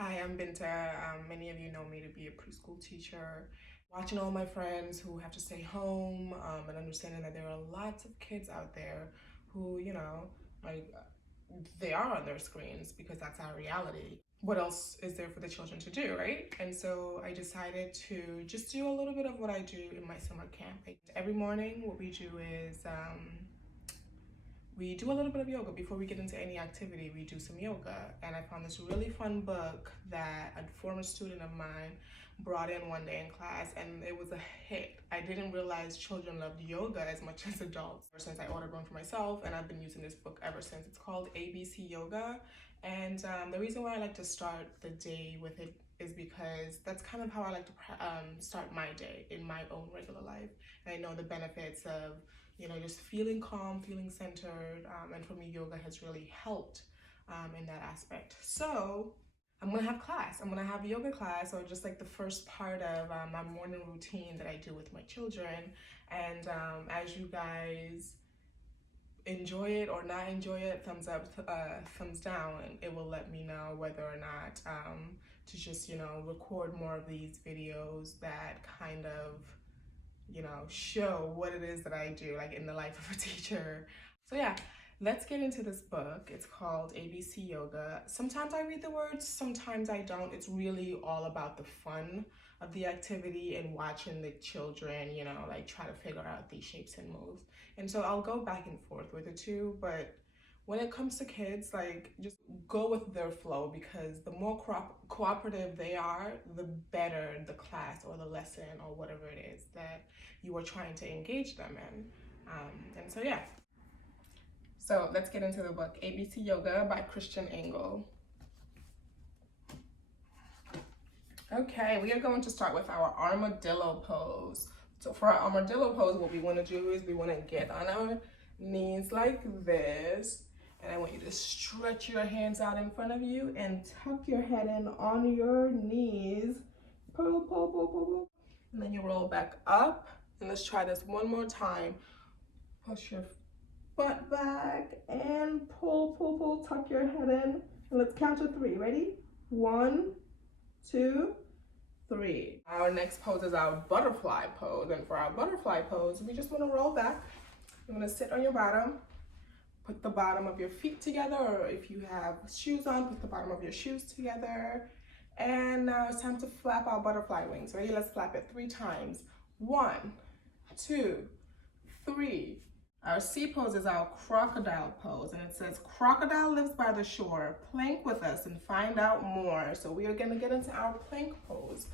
Hi, I'm Binta. Many of you know me to be a preschool teacher. Watching all my friends who have to stay home and understanding that there are lots of kids out there who, like they are on their screens because that's our reality. What else is there for the children to do, right? And so I decided to just do a little bit of what I do in my summer camp. Every morning, what we do is we do a little bit of yoga. Before we get into any activity, we do some yoga. And I found this really fun book that a former student of mine brought in one day in class, and it was a hit. I didn't realize children loved yoga as much as adults. Ever since I ordered one for myself, and I've been using this book ever since. It's called ABC Yoga. And the reason why I like to start the day with it is because that's kind of how I like to start my day in my own regular life. And I know the benefits of just feeling calm, feeling centered, and for me, yoga has really helped in that aspect. So I'm gonna have class. I'm gonna have a yoga class, or just like the first part of my morning routine that I do with my children. And as you guys enjoy it or not enjoy it, thumbs up, thumbs down, and it will let me know whether or not to just record more of these videos that kind of show what it is that I do, like in the life of a teacher. So yeah, let's get into this book. It's called ABC Yoga. Sometimes I read the words, sometimes I don't. It's really all about the fun of the activity and watching the children, like try to figure out these shapes and moves. And so I'll go back and forth with the two, but when it comes to kids, like just go with their flow, because the more cooperative they are, the better the class or the lesson or whatever it is that you are trying to engage them in. And so yeah. So let's get into the book, ABC Yoga by Christian Engel. Okay, we are going to start with our Armadillo Pose. So for our Armadillo Pose, what we want to do is we want to get on our knees like this. And I want you to stretch your hands out in front of you and tuck your head in on your knees. Pull, pull, pull, pull, pull. And then you roll back up. And let's try this one more time. Push your butt back and pull, pull, pull. Tuck your head in. And let's count to 3. Ready? 1, 2, 3. Our next pose is our butterfly pose. And for our butterfly pose, we just want to roll back. You're going to sit on your bottom. Put the bottom of your feet together, or if you have shoes on, put the bottom of your shoes together. And now it's time to flap our butterfly wings. Ready? Let's flap it 3 times. 1, 2, 3. Our C pose is our crocodile pose, and it says, crocodile lives by the shore. Plank with us and find out more. So we are going to get into our plank pose.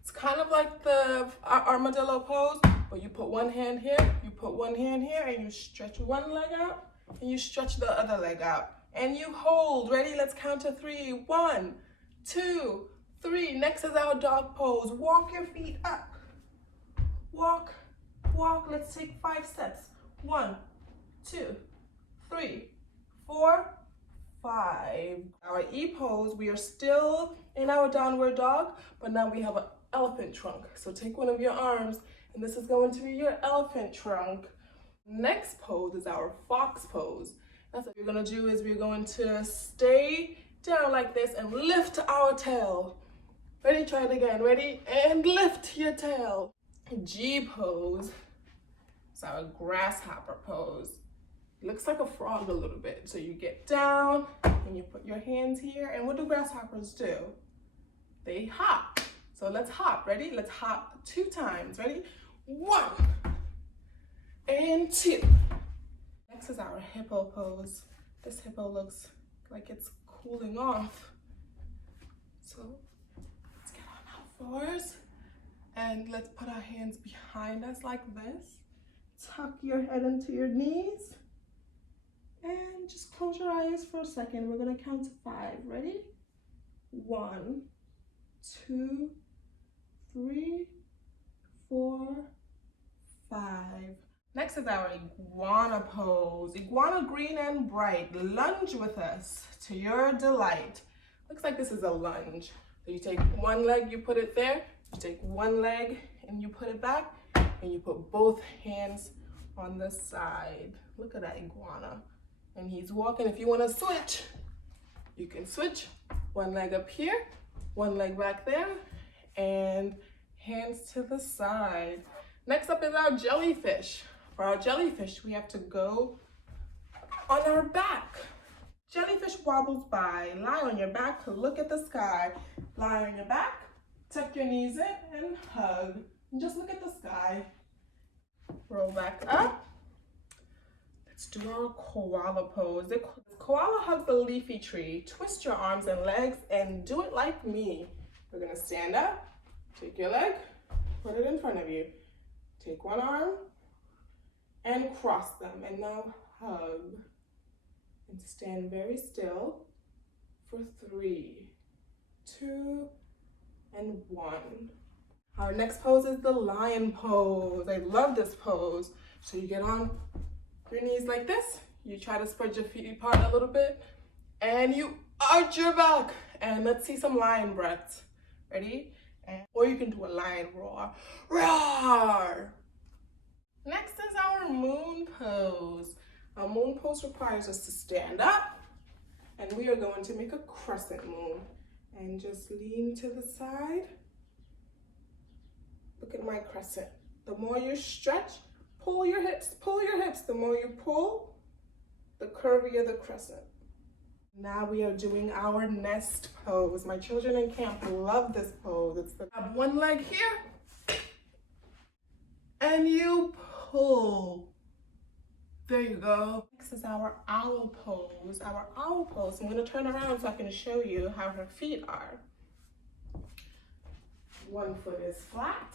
It's kind of like the armadillo pose, but you put one hand here, you put one hand here, and you stretch one leg out. And you stretch the other leg out and you hold. Ready? Let's count to 3. 1, 2, 3. Next is our dog pose. Walk your feet up. Walk, walk. Let's take 5 steps. 1, 2, 3, 4, 5. Our E pose, we are still in our downward dog, but now we have an elephant trunk. So take one of your arms, and this is going to be your elephant trunk. Next pose is our fox pose. That's what we're going to do is we're going to stay down like this and lift our tail. Ready? Try it again. Ready? And lift your tail. G pose is our grasshopper pose. It looks like a frog a little bit. So you get down and you put your hands here. And what do grasshoppers do? They hop. So let's hop. Ready? Let's hop 2 times. Ready? 1 and 2. Next is our hippo pose. This hippo looks like it's cooling off. So let's get on our 4s and let's put our hands behind us like this. Tuck your head into your knees and just close your eyes for a second. We're going to count to 5. Ready? 1, 2, 3, 4, 5. Next is our iguana pose. Iguana green and bright. Lunge with us to your delight. Looks like this is a lunge. So you take one leg, you put it there. You take one leg and you put it back. And you put both hands on the side. Look at that iguana. And he's walking. If you want to switch, you can switch. One leg up here, one leg back there, and hands to the side. Next up is our jellyfish. For our jellyfish, we have to go on our back. Jellyfish wobbles by. Lie on your back, look at the sky. Lie on your back, tuck your knees in, and hug. And just look at the sky. Roll back up. Let's do our koala pose. The koala hugs the leafy tree. Twist your arms and legs and do it like me. We're gonna stand up, take your leg, put it in front of you. Take one arm and cross them, and now hug. And stand very still for 3, 2, and 1. Our next pose is the lion pose. I love this pose. So you get on your knees like this. You try to spread your feet apart a little bit, and you arch your back. And let's see some lion breaths. Ready? Or you can do a lion roar. Roar! Next is our moon pose. Our moon pose requires us to stand up, and we are going to make a crescent moon. And just lean to the side. Look at my crescent. The more you stretch, pull your hips, pull your hips. The more you pull, the curvier the crescent. Now we are doing our nest pose. My children in camp love this pose. It's the have one leg here, and you pull. There you go. Next is our owl pose. Our owl pose. I'm going to turn around so I can show you how her feet are. One foot is flat.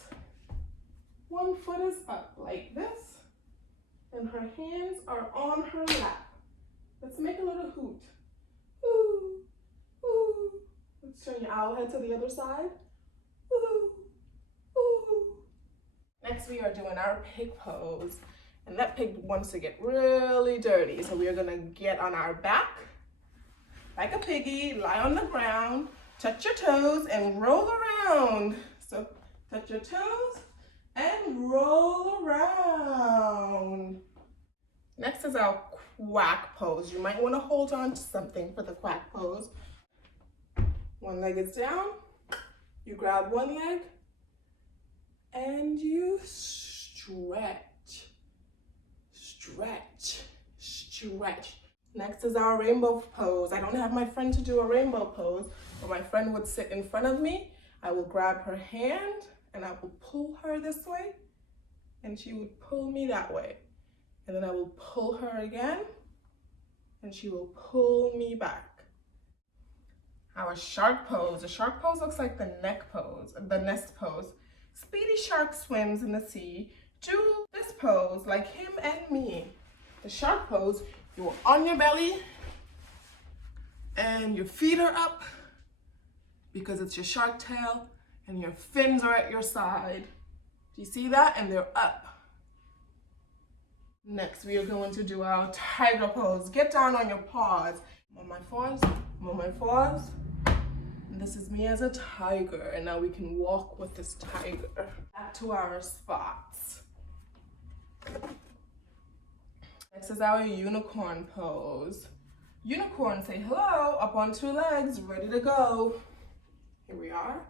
One foot is up like this. And her hands are on her lap. Let's make a little hoot. Ooh, ooh. Let's turn your owl head to the other side. Ooh, ooh. Next we are doing our pig pose. And that pig wants to get really dirty. So we are gonna get on our back like a piggy, lie on the ground, touch your toes and roll around. So touch your toes and roll around. Next is our quack pose. You might wanna hold on to something for the quack pose. One leg is down, you grab one leg and you stretch. Stretch, stretch. Next is our rainbow pose. I don't have my friend to do a rainbow pose, but my friend would sit in front of me. I will grab her hand and I will pull her this way, and she would pull me that way. And then I will pull her again, and she will pull me back. Our shark pose. The shark pose looks like the neck pose, the nest pose. Speedy shark swims in the sea. Do this pose like him and me. The shark pose, you're on your belly and your feet are up because it's your shark tail and your fins are at your side. Do you see that? And they're up. Next, we are going to do our tiger pose. Get down on your paws. I'm on my paws, I'm on my paws. And this is me as a tiger. And now we can walk with this tiger. Back to our spots. Next is our unicorn pose. Unicorn, say hello, up on 2 legs, ready to go. Here we are.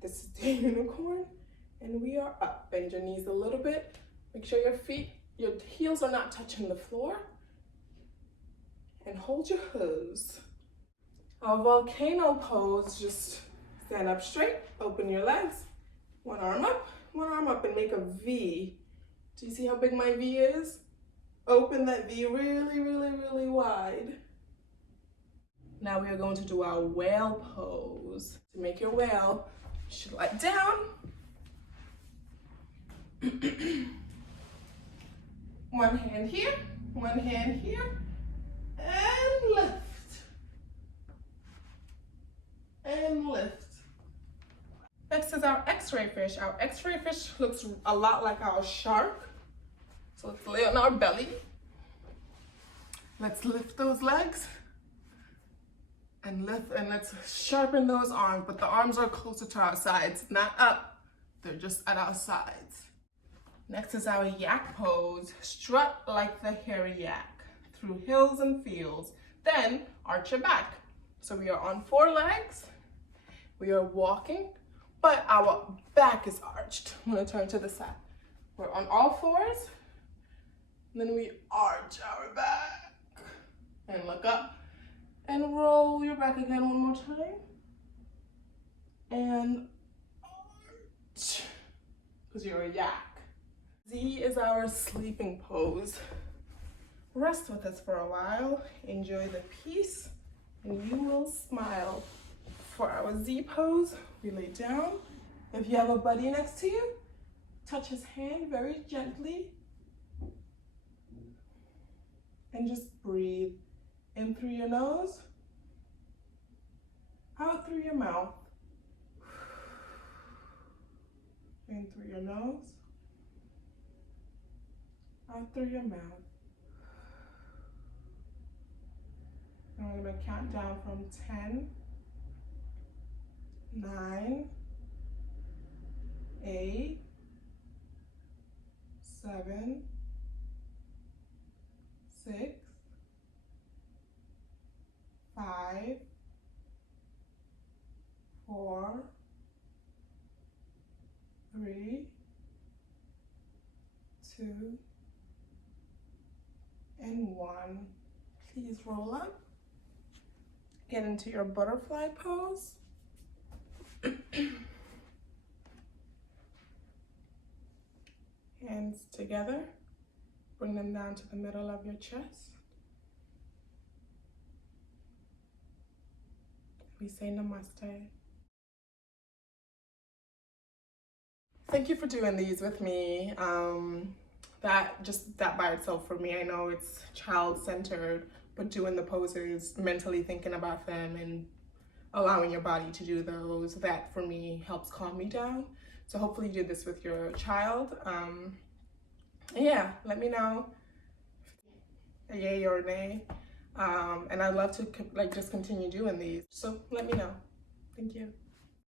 This is the unicorn, and we are up. Bend your knees a little bit. Make sure your heels are not touching the floor. And hold your hooves. Our volcano pose, just stand up straight, open your legs, one arm up, and make a V. Do you see how big my V is? Open that V really, really, really wide. Now we are going to do our whale pose. To make your whale, you should lie down. One hand here, and lift. And lift. Next is our Xray fish. Our Xray fish looks a lot like our shark. So let's lay on our belly. Let's lift those legs and lift, and let's sharpen those arms, but the arms are closer to our sides, not up. They're just at our sides. Next is our yak pose. Strut like the hairy yak through hills and fields. Then arch your back. So we are on 4 legs. We are walking, but our back is arched. I'm gonna turn to the side. We're on all 4s. Then we arch our back and look up and roll your back again one more time. And arch, because you're a yak. Z is our sleeping pose. Rest with us for a while. Enjoy the peace and you will smile. For our Z pose, we lay down. If you have a buddy next to you, touch his hand very gently. And just breathe in through your nose, out through your mouth. In through your nose, out through your mouth. And we're going to count down from 10, 9, 8, 7, 6, 5, 4, 3, 2, and 1. Please roll up. Get into your butterfly pose. Hands together. Bring them down to the middle of your chest. We say namaste. Thank you for doing these with me. That by itself for me, I know it's child-centered, but doing the poses, mentally thinking about them and allowing your body to do those, that for me helps calm me down. So hopefully you did this with your child. Yeah, let me know, a yay or a nay. And I'd love to just continue doing these. So let me know. Thank you.